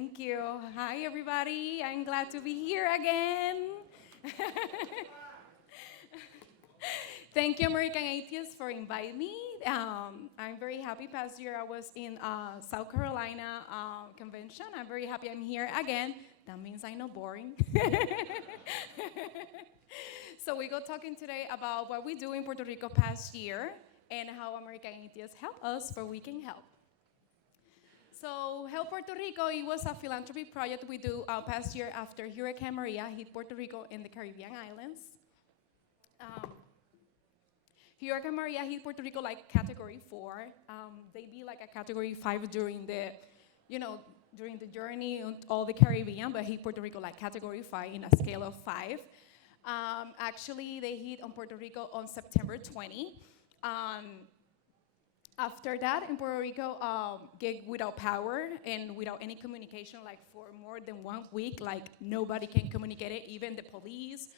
Thank you. Hi, everybody. I'm glad to be here again. Thank you, American Atheists, for inviting me. I'm very happy. Past year, I was in South Carolina convention. I'm very happy I'm here again. That means I'm not boring. So we go talking today about what we do in Puerto Rico past year and how American Atheists help us for we can help. So Help Puerto Rico, it was a philanthropy project we do past year after Hurricane Maria hit Puerto Rico and the Caribbean islands. Hurricane Maria hit Puerto Rico like category 4. They be like a category 5 during the, during the journey on all the Caribbean, but hit Puerto Rico like category 5 in a scale of 5. Actually, they hit on Puerto Rico on September 20. After that, in Puerto Rico, get without power and without any communication, like for more than 1 week, like nobody can communicate it, even the police,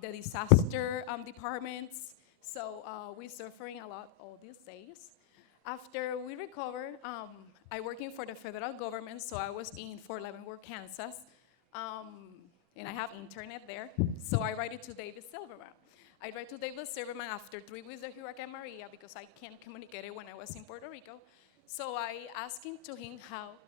the disaster departments. So we're suffering a lot all these days. After we recover, I working for the federal government, so I was in Fort Leavenworth, Kansas, and I have internet there. So I write it to David Silverman. I write to David Silverman after 3 weeks of Hurricane Maria because I can't communicate it when I was in Puerto Rico. So I asked him how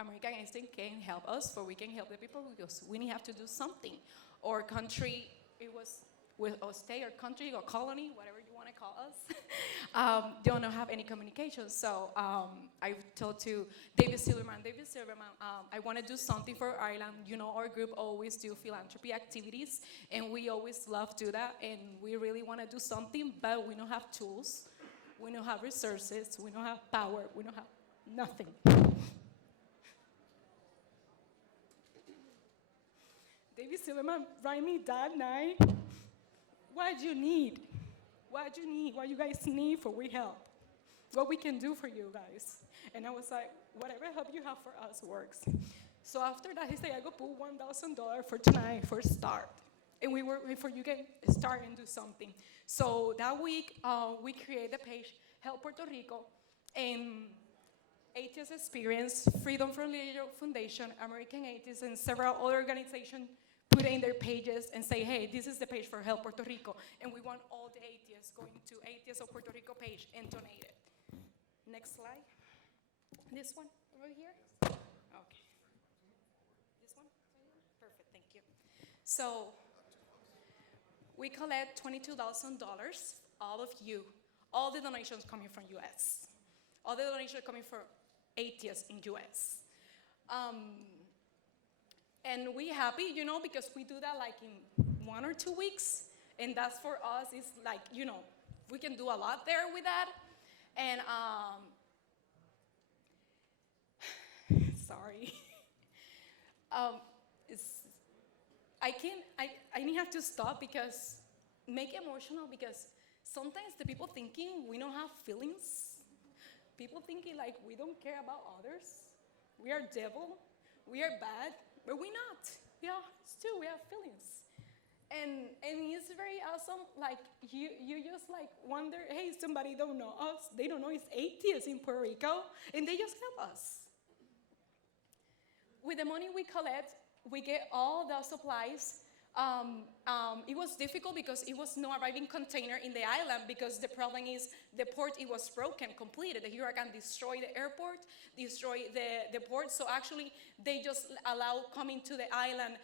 American Atheists can help us, for we can help the people because we have to do something. Our country, it was with our state or country or colony, whatever you want to call us, don't have any communication. So I told to David Silverman, I want to do something for Ireland. You know, our group always do philanthropy activities, and we always love to do that, and we really want to do something, but we don't have tools, we don't have resources, we don't have power, we don't have nothing. David Silverman write me that night, what do you need? What do you need? What you guys need for we help? What we can do for you guys? And I was like, whatever help you have for us works. So after that, he said, I go put $1,000 for tonight for start. And we work for you can start and do something. So that week, we created the page, Help Puerto Rico, and Atheists Experience, Freedom from Religion Foundation, American Atheists, and several other organizations put it in their pages and say, hey, this is the page for Help Puerto Rico. And we want all the atheists going to Atheists of Puerto Rico page and donate it. Next slide. This one over here? Okay. This one? Perfect, thank you. So we collect $22,000, all of you, all the donations coming from US. All the donations coming from atheists in US. And we happy, because we do that like in 1 or 2 weeks. And that's for us, it's like, we can do a lot there with that. And, sorry. I need have to stop because, make it emotional because sometimes the people thinking we don't have feelings. People thinking like we don't care about others. We are devil, we are bad. But we're not. Yeah, still we have feelings. And it's very awesome, like you just like wonder, hey, somebody don't know us. They don't know it's atheists in Puerto Rico, and they just help us. With the money we collect, we get all the supplies. It was difficult because it was no arriving container in the island because the problem is the port, it was broken, completed. The hurricane destroyed the airport, destroyed the port. So actually, they just allow coming to the island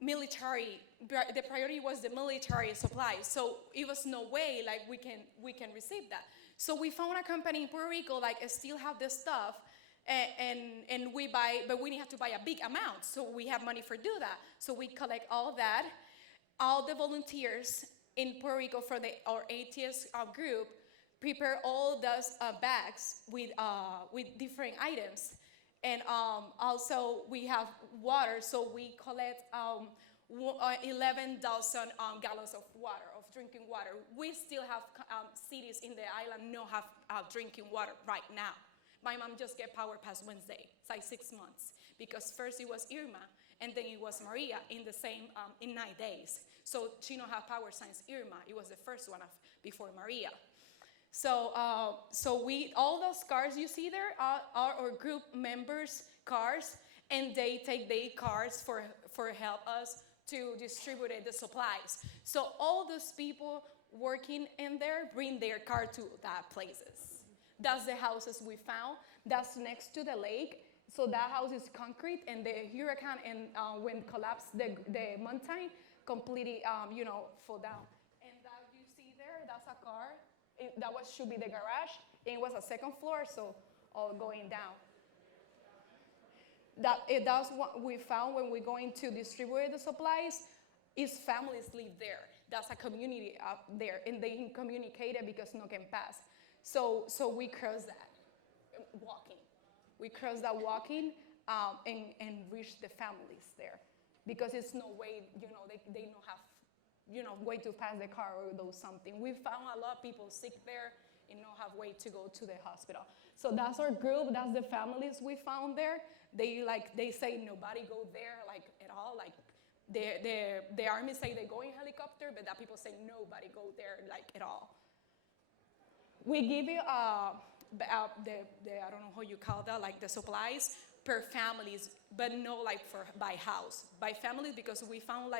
military. The priority was the military supplies. So it was no way like we can receive that. So we found a company in Puerto Rico like still have the stuff. And we buy, but we have to buy a big amount, so we have money for do that. So we collect all that. All the volunteers in Puerto Rico for our atheist group prepare all those bags with different items. And also we have water, so we collect 11,000 gallons of water, of drinking water. We still have cities in the island not have drinking water right now. My mom just get power past Wednesday. It's like 6 months. Because first it was Irma, and then it was Maria in the same, in 9 days. So she don't have power since Irma. It was the first one before Maria. So all those cars you see there are our group members' cars, and they take their cars for help us to distribute the supplies. So all those people working in there bring their car to that places. That's the houses we found. That's next to the lake. So that house is concrete, and the hurricane and when collapsed the mountain completely fall down. And that you see there, that's a car. Should be the garage. And it was a second floor, so all going down. That's what we found when we're going to distribute the supplies. Is families live there. That's a community up there, and they communicated because no can pass. So we cross that walking. We cross that walking and reach the families there, because it's no way, they don't have, way to pass the car or do something. We found a lot of people sick there and not have way to go to the hospital. So that's our group. That's the families we found there. They say nobody go there at all. The army say they go in helicopter, but that people say nobody go there at all. We give you I don't know how you call that, the supplies per families, but no by house, by families, because we found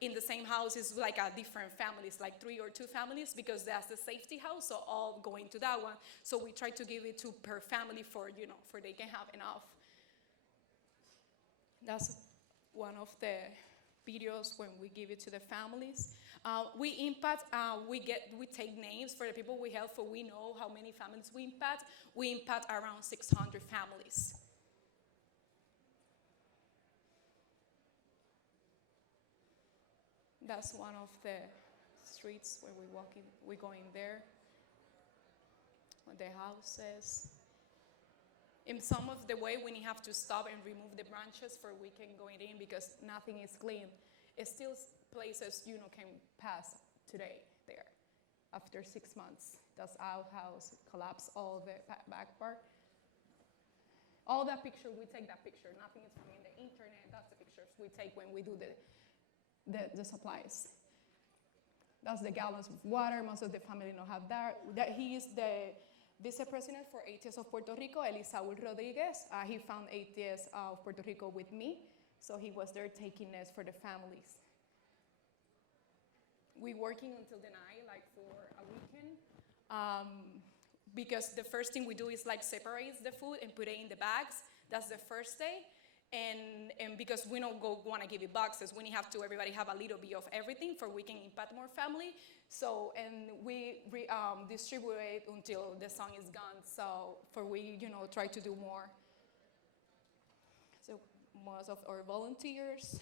in the same house is a different families, 3 or 2 families, because that's the safety house, so all going to that one. So we try to give it to per family for they can have enough. That's one of the videos when we give it to the families. We impact, we take names for the people we help, for we know how many families we impact. We impact around 600 families. That's one of the streets where we go in there. The houses. In some of the way, we have to stop and remove the branches for we can go in, because nothing is clean. It's still places can pass today there. After 6 months, that's our house collapsed, all the back part. All that picture, we take that picture. Nothing is from the internet. That's the pictures we take when we do the supplies. That's the gallons of water. Most of the family don't have that. He is the Vice President for Atheists of Puerto Rico, Elisaul Rodriguez. He found Atheists of Puerto Rico with me, so he was there taking this for the families. We working until the night, for a weekend, because the first thing we do is separate the food and put it in the bags. That's the first day. And because we don't want to give you boxes, we have to everybody have a little bit of everything for we can impact more family. So, and we distribute it until the sun is gone. So for we, try to do more. So most of our volunteers,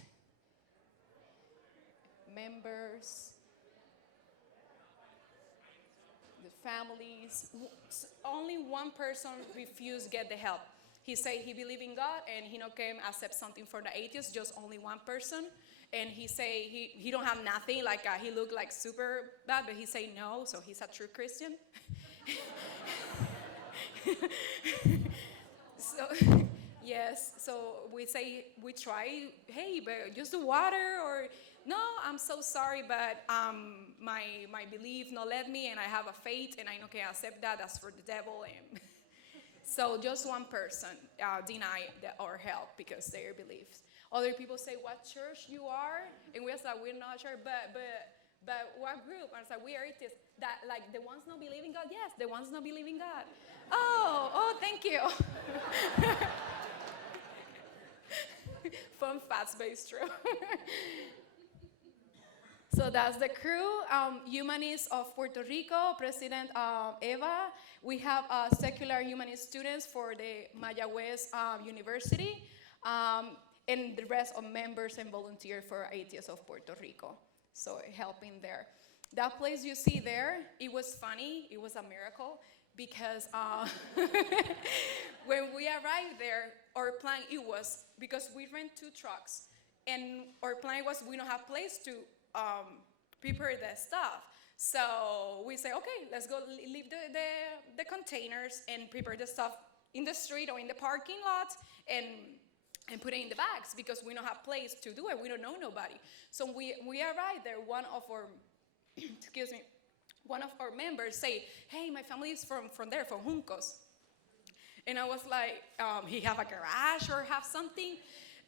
members, the families, only one person refused to get the help. He said he believed in God and he not came accept something for the atheists, just only one person. And he say he don't have nothing, he looked super bad, but he say no, so he's a true Christian. So, yes, so we try, hey, but just the water, or no, I'm so sorry, but my belief not let me, and I have a faith, and I no can accept that, that's for the devil. And so just one person denied our help because their beliefs. Other people say, what church you are? And we said, we're not sure, but what group? And I said, we are atheists. That, the ones not believing God? Yes, the ones not believing God. Oh, thank you. Fun facts, but it's true. So that's the crew. Humanists of Puerto Rico, President Eva. We have secular humanist students for the Mayagüez University, and the rest of members and volunteers for Atheists of Puerto Rico. So helping there. That place you see there, it was funny. It was a miracle because when we arrived there, our plan, it was, because we rent 2 trucks, and our plan was we don't have place to prepare the stuff. So we say, okay, let's go leave the containers and prepare the stuff in the street or in the parking lot and put it in the bags, because we don't have place to do it. We don't know nobody. So we arrived there. One of our, excuse me, one of our members say, hey, my family is from there, from Juncos. And I was like, he have a garage or have something?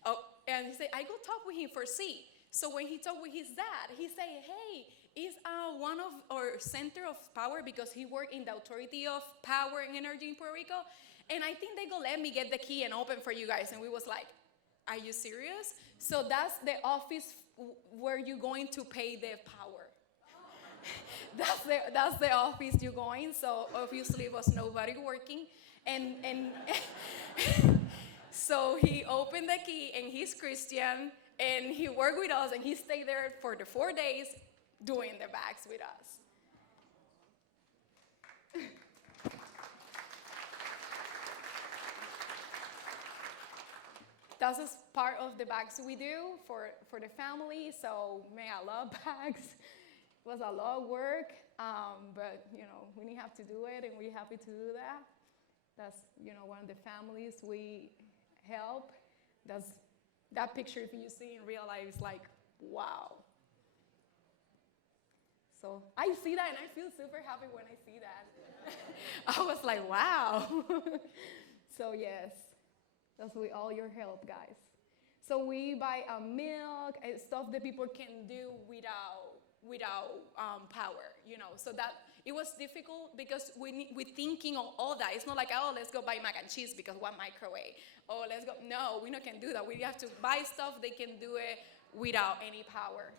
Oh, and he said, I go talk with him for see. So when he talked with his dad, he said, hey, is one of our center of power, because he worked in the Authority of Power and Energy in Puerto Rico. And I think they go let me get the key and open for you guys. And we was like, are you serious? So that's the office where you're going to pay the power. that's the office you're going. So obviously was nobody working. And so he opened the key, and he's Christian, and he worked with us, and he stayed there for the 4 days doing the bags with us. That's just part of the bags we do for the family. So man, I love bags. It was a lot of work, but we have to do it, and we're happy to do that. That's one of the families we help. That picture, if you see in real life, is like, wow. So I see that, and I feel super happy when I see that. I was like, wow. So yes, that's with all your help, guys. So we buy milk and stuff that people can do without power, So that it was difficult because we're thinking of all that. It's not like, oh, let's go buy mac and cheese because one microwave. Oh, let's go. No, we not can do that. We have to buy stuff. They can do it without any power.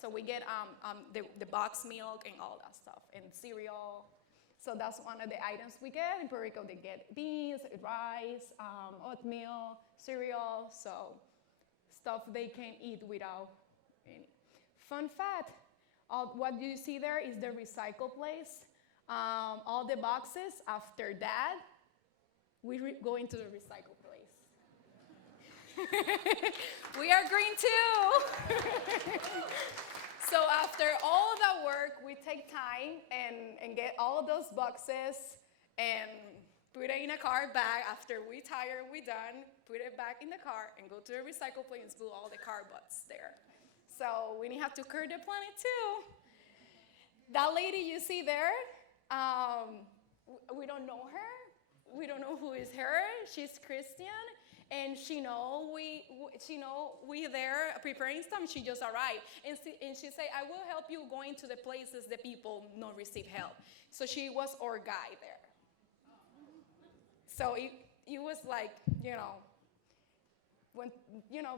So we get the box milk and all that stuff, and cereal. So that's one of the items we get. In Puerto Rico, they get beans, rice, oatmeal, cereal, so stuff they can eat without any. Fun fact, what you see there is the recycle place. All the boxes, after that, we go into the recycle place. We are green too. So after all that work, we take time and get all of those boxes and put it in a car bag. After we tire, we done, put it back in the car and go to the recycle place and put all the car butts there. So we have to curb the planet too. That lady you see there, we don't know her. We don't know who is her. She's Christian. And she know we there preparing stuff. She just arrived, and she said, "I will help you going to the places that people not receive help." So she was our guide there. So it was like when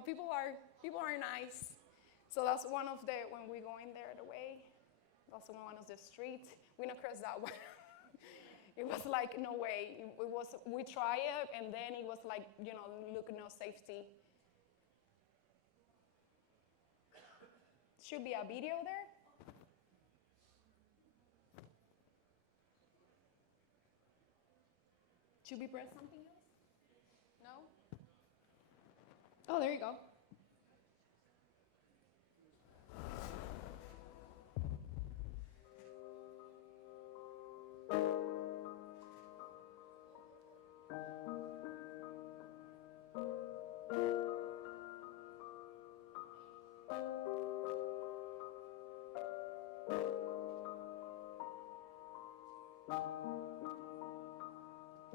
people are nice. So that's one of the when we go in there the way. That's one of the streets. We not cross that one. It was like, no way. We tried it, and then it was like, look, no safety. Should be a video there. Should we press something else? No? Oh, there you go.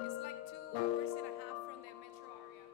It's like 2 hours and a half from the metro area.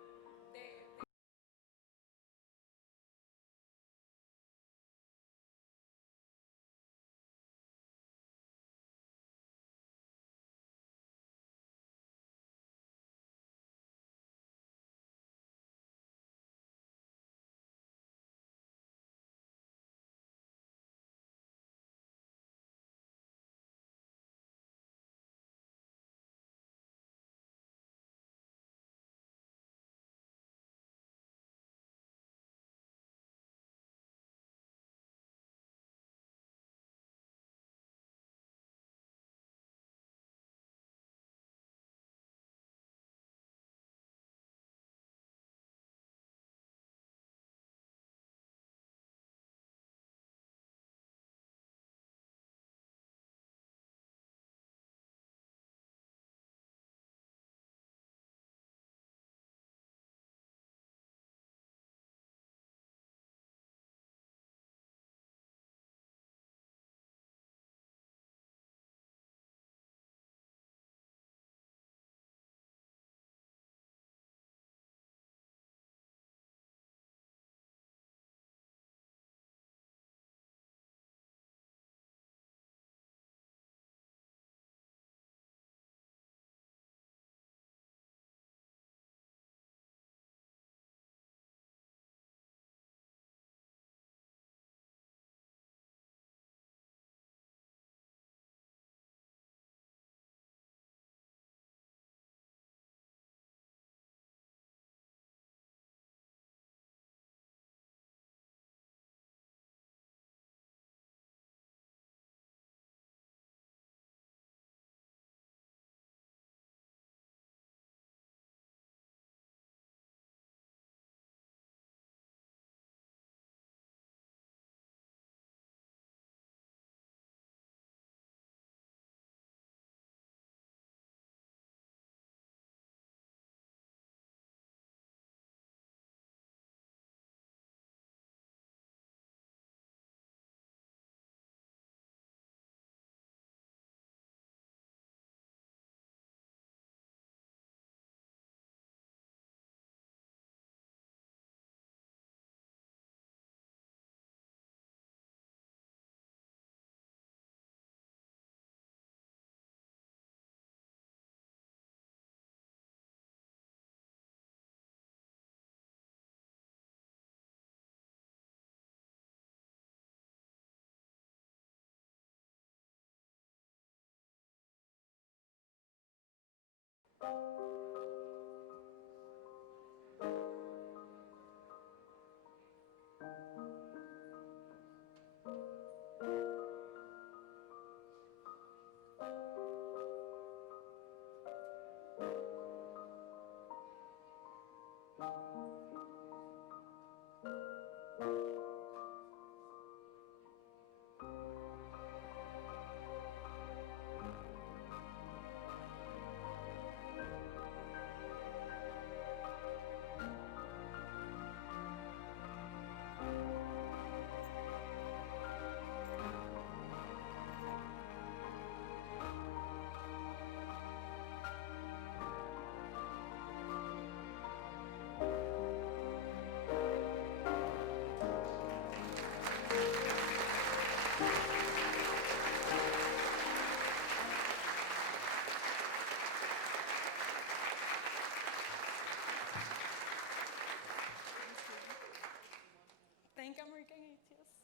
Thank American Atheists.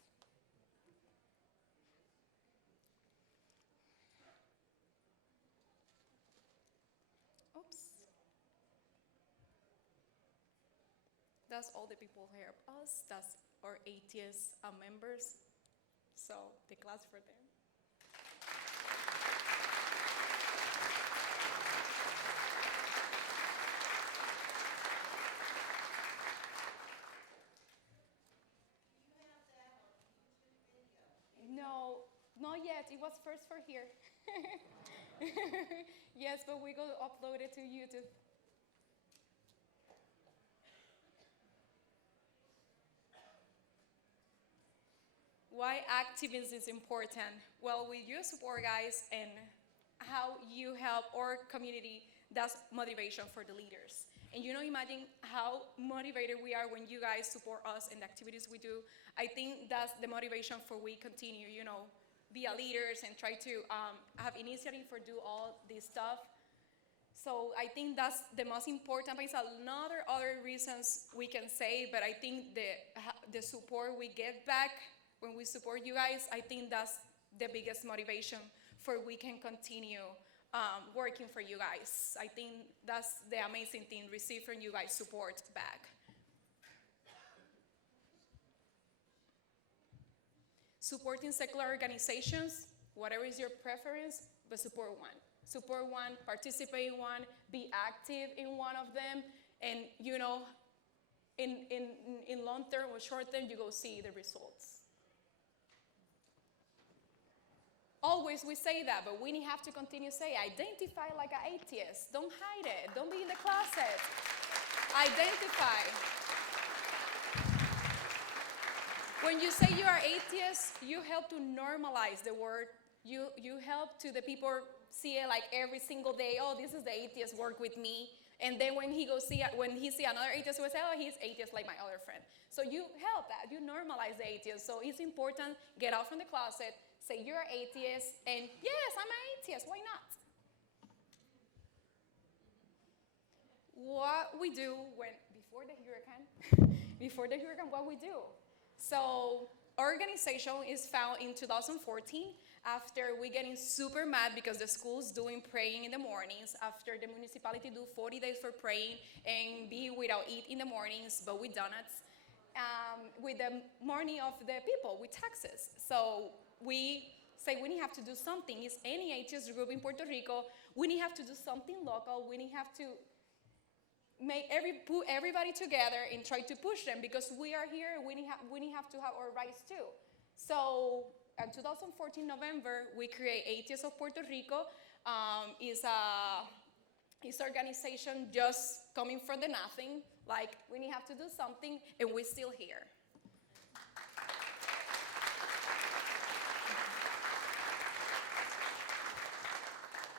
Oops. That's all the people who help us. That's our atheist members. So the class for them. No, not yet. It was first for here. Yes, but we're going to upload it to YouTube. Why activism is important? Well, with your support, guys, and how you help our community, that's motivation for the leaders. And you know, imagine how motivated we are when you guys support us in the activities we do. I think that's the motivation for we continue, you know, be a leaders and try to have initiative for do all this stuff. So I think that's the most important. There's another other reasons we can say, but I think the support we get back when we support you guys, I think that's the biggest motivation for we can continue working for you guys. I think that's the amazing thing, receive from you guys support back. Supporting secular organizations, whatever is your preference, but support one. Support one, participate in one, be active in one of them, and you know, in long term or short term, you go see the results. Always we say that, but we have to continue to say, identify like an atheist. Don't hide it. Don't be in the closet. Identify. When you say you are atheist, you help to normalize the word. You help to the people see it like every single day. Oh, this is the atheist work with me. And then when he see another atheist, he will say, oh, he's atheist like my other friend. So you help that. You normalize the atheist. So it's important, get out from the closet, say you're an atheist, and yes, I'm an atheist, why not? What we do before the hurricane, what we do. So our organization is found in 2014 after we getting super mad because the school's doing praying in the mornings, after the municipality do 40 days for praying and be without eat in the mornings, but with donuts, with the money of the people, with taxes. So we say we have to do something. It's any atheist group in Puerto Rico. We have to do something local. We have to put everybody together and try to push them because we are here. We have to have our rights too. So in 2014 November, we create Atheists of Puerto Rico. It's an organization just coming from the nothing. Like we have to do something, and we're still here.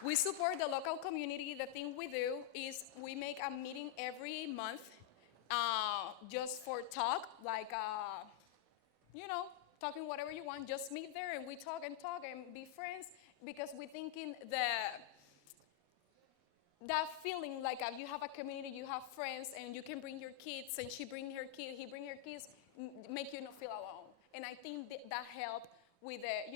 We support the local community. The thing we do is we make a meeting every month just for talk, like, talking whatever you want. Just meet there and we talk and be friends because we're thinking that feeling like you have a community, you have friends, and you can bring your kids, and she bring her kid, he bring her kids, make you not feel alone. And I think that help with the,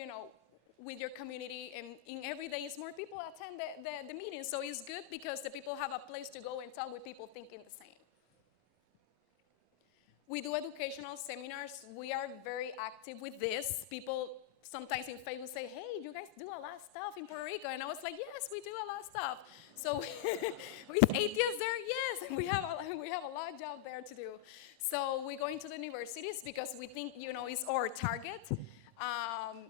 with your community, and in every day is more people attend the meeting. So it's good because the people have a place to go and talk with people thinking the same. We do educational seminars. We are very active with this. People sometimes in Facebook say, hey, you guys do a lot of stuff in Puerto Rico. And I was like, yes, we do a lot of stuff. So with atheists there, yes, and we have a lot of job there to do. So we go into the universities because we think, it's our target.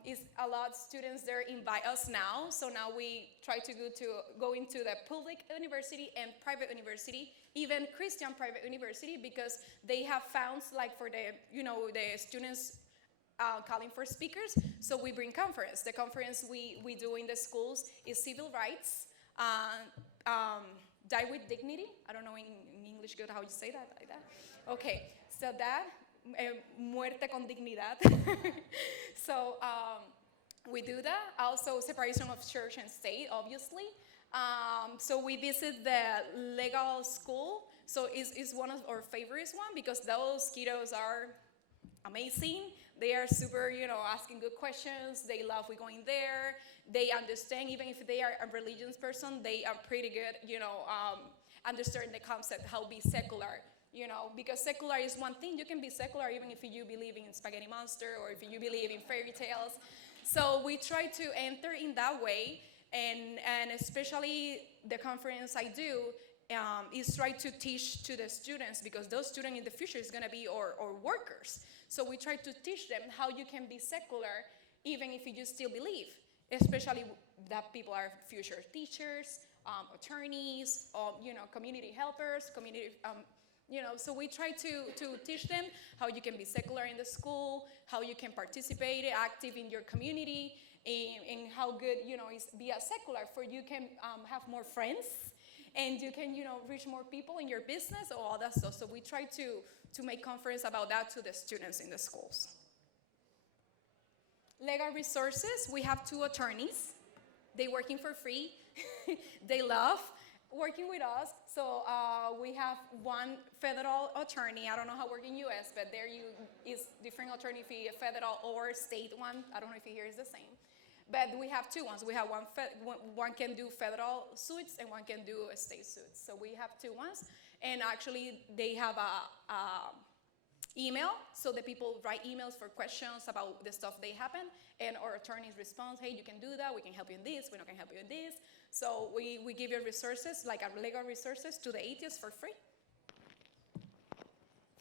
Is a lot of students there invite us now. So now we try to go into the public university and private university, even Christian private university, because they have funds like for the students calling for speakers. So we bring conference. The conference we do in the schools is civil rights, die with dignity. I don't know in English good how you say that like that. Okay, so that. Muerte con dignidad. So we do that. Also separation of church and state, obviously. So we visit the legal school. So it's one of our favorites one because those kiddos are amazing. They are super, asking good questions. They love we going there. They understand, even if they are a religious person, they are pretty good, understanding the concept, how be secular. Because secular is one thing. You can be secular even if you believe in spaghetti monster or if you believe in fairy tales. So we try to enter in that way, and especially the conference I do is try to teach to the students, because those students in the future is going to be our workers. So we try to teach them how you can be secular even if you still believe, especially that people are future teachers, attorneys, community helpers, so we try to teach them how you can be secular in the school, how you can participate, active in your community, and how good, is be a secular, for you can have more friends, and you can, reach more people in your business, or all that stuff. So we try to make conference about that to the students in the schools. Legal resources, we have 2 attorneys. They working for free. They love working with us. So we have one federal attorney. I don't know how it works in US, but there is different attorney fee, a federal or state one. I don't know if here is the same. But we have 2 ones. We have one can do federal suits and one can do state suits. So we have 2 ones. And actually they have a email, so the people write emails for questions about the stuff they happen, and our attorneys respond, hey, you can do that, we can help you in this, we can help you in this. So we give you resources, like legal resources to the atheists for free.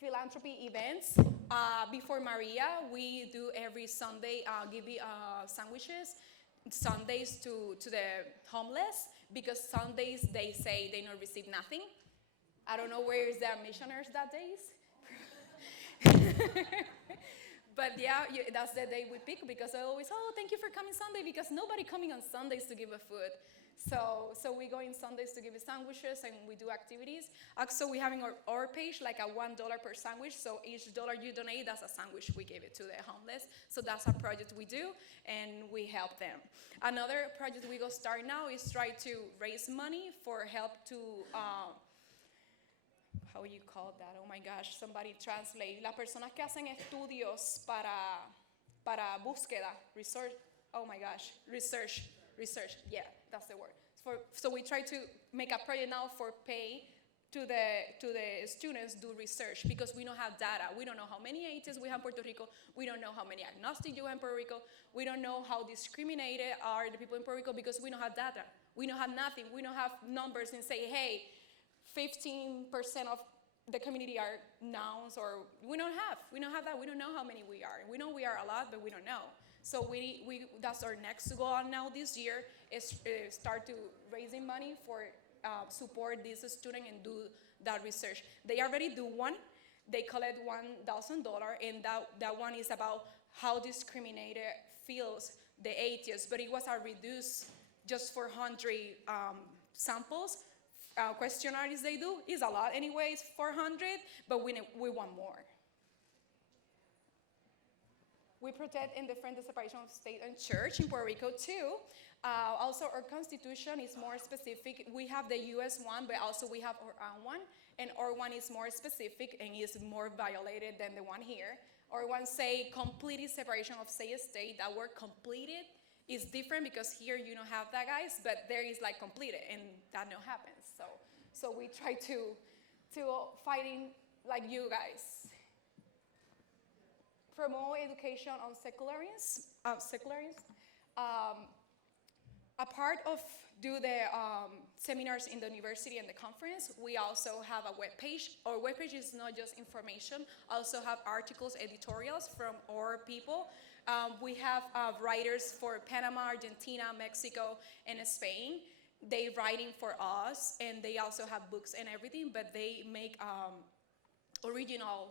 Philanthropy events. Before Maria, we do every Sunday, give sandwiches, Sundays to the homeless, because Sundays they say they don't receive nothing. I don't know where is the missioners that days. But yeah, that's the day we pick, because I always, thank you for coming Sunday, because nobody coming on Sundays to give a food. So we go in Sundays to give you sandwiches, and we do activities. Also, we having our page, like a $1 per sandwich. So each dollar you donate, that's a sandwich we give it to the homeless. So that's a project we do, and we help them. Another project we go start now is try to raise money for help to, how you call that? Oh my gosh, somebody translate. Las personas que hacen estudios para búsqueda, research. Oh my gosh, research. Yeah, that's the word. So we try to make a project now for pay to the students do research, because we don't have data. We don't know how many atheists we have in Puerto Rico. We don't know how many agnostics you have in Puerto Rico. We don't know how discriminated are the people in Puerto Rico, because we don't have data. We don't have nothing. We don't have numbers and say, hey, 15% of the community are nouns, or we don't have that. We don't know how many we are. We know we are a lot, but we don't know. So that's our next goal now this year, is start to raising money for support this student and do that research. They already do one. They collect $1,000, and that one is about how discriminated feels the atheists, but it was a reduced just for 100 samples. Questionnaires they do is a lot anyways, 400, but we want more. We protect and defend the separation of state and church in Puerto Rico too. Also, our constitution is more specific. We have the US one, but also we have our own one, and our one is more specific and is more violated than the one here. Our one say completed separation of state. That word completed it's different because here you don't have that, guys, but there is like completed, and that no happens. So we try to fighting like you guys. Promote education on secularism. A part of do the seminars in the university and the conference, we also have a webpage. Our webpage is not just information, also have articles, editorials from our people. We have writers for Panama, Argentina, Mexico, and Spain. They writing for us, and they also have books and everything, but they make original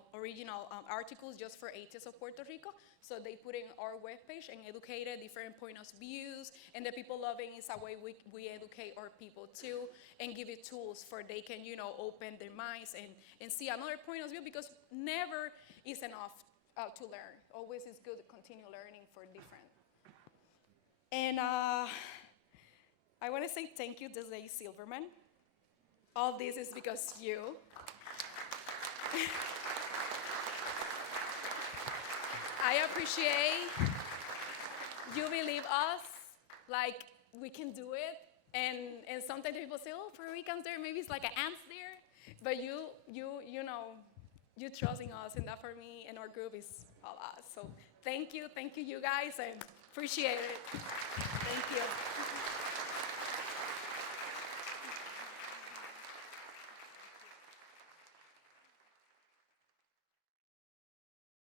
articles just for Atheists of Puerto Rico. So they put in our webpage and educated different points of views, and the people loving is a way we educate our people too, and give it tools for they can, open their minds and see another point of view, because never is enough to learn. Always is good to continue learning for different. And I want to say thank you to Zay Silverman. All this is because you. I appreciate you believe us, like we can do it, and sometimes people say, oh, Puerto Ricans there, maybe it's like an ants there, but you trusting us, and that for me and our group is a lot. So thank you you guys, and appreciate it. Thank you.